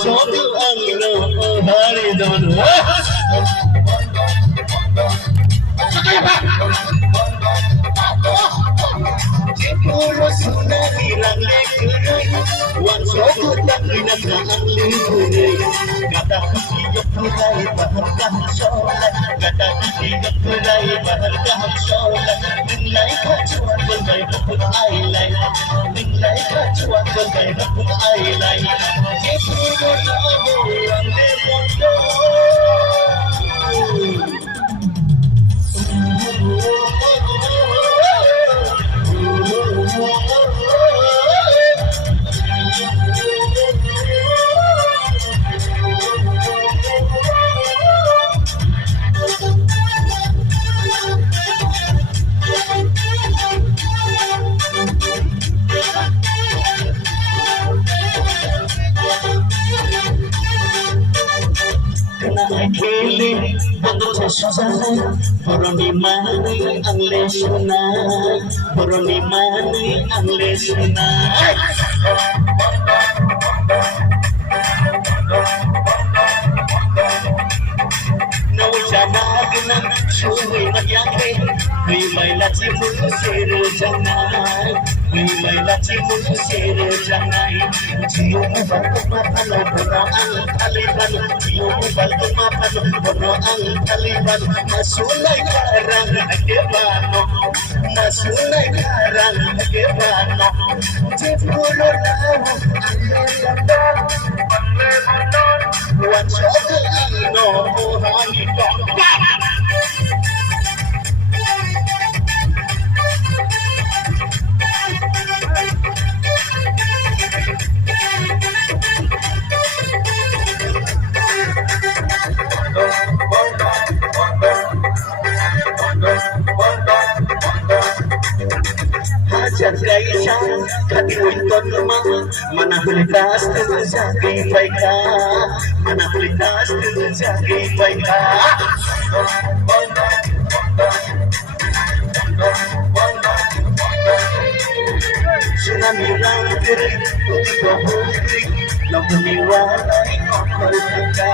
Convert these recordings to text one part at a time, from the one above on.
suatu angin hari dan Jepuro suna hilang lekerai Wan suatu tanginan ang liburai Kata kutiyok kurai bahar kahak sholat Kata kutiyok kurai bahar kahak sholat Nilai kacuan golbai bakut ailai Nilai kacuan golbai bakut ailai Jepuro namu ang lepondo Kili bando susana boroni mani ang lesuna boroni mani ang lesuna no jamaagna shuwi magyake may lachi mun sero janai may lachi mun sero janai jiyo mo ba kumapalo bono ang Taliban jiyo mo ba kumapalo bono ang Taliban masulay karang agebano masulay karang agebano Jepuro namu ang wan shoku ano hangi Hajar kaisa katuiton lemah mana helitas terjadi baika mana helitas terjadi baika tsunami langkir putih bahuri noguni walai okol kangka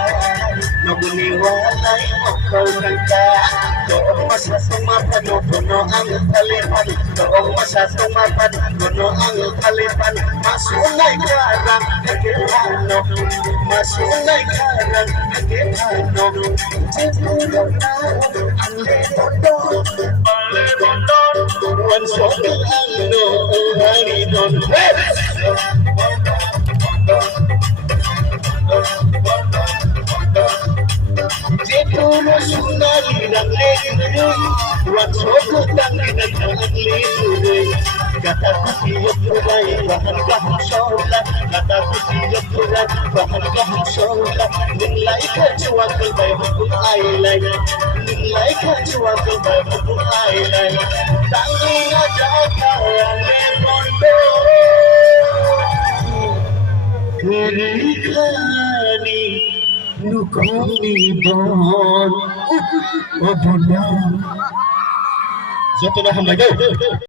noguni walai okol kangka doong masa tumapad bono ang Taliban doong masa tumapad bono ang Taliban masulay karang agehano masulay karang agehano Jepuro namu ang lebondon wan suatu angin hari dan Jepuro suna hilang lekerai Wan suatu tanginan ang liburai Kata kutiyok kurai bahan kahak sholat Kata kutiyok kurai bahan kahak sholat Nilai kacuan golbai bakut ailai Nilai kacuan golbai bakut ailai Tanggung aja kau lepondo Kerikani nukoni bon Obona Satu dah hambai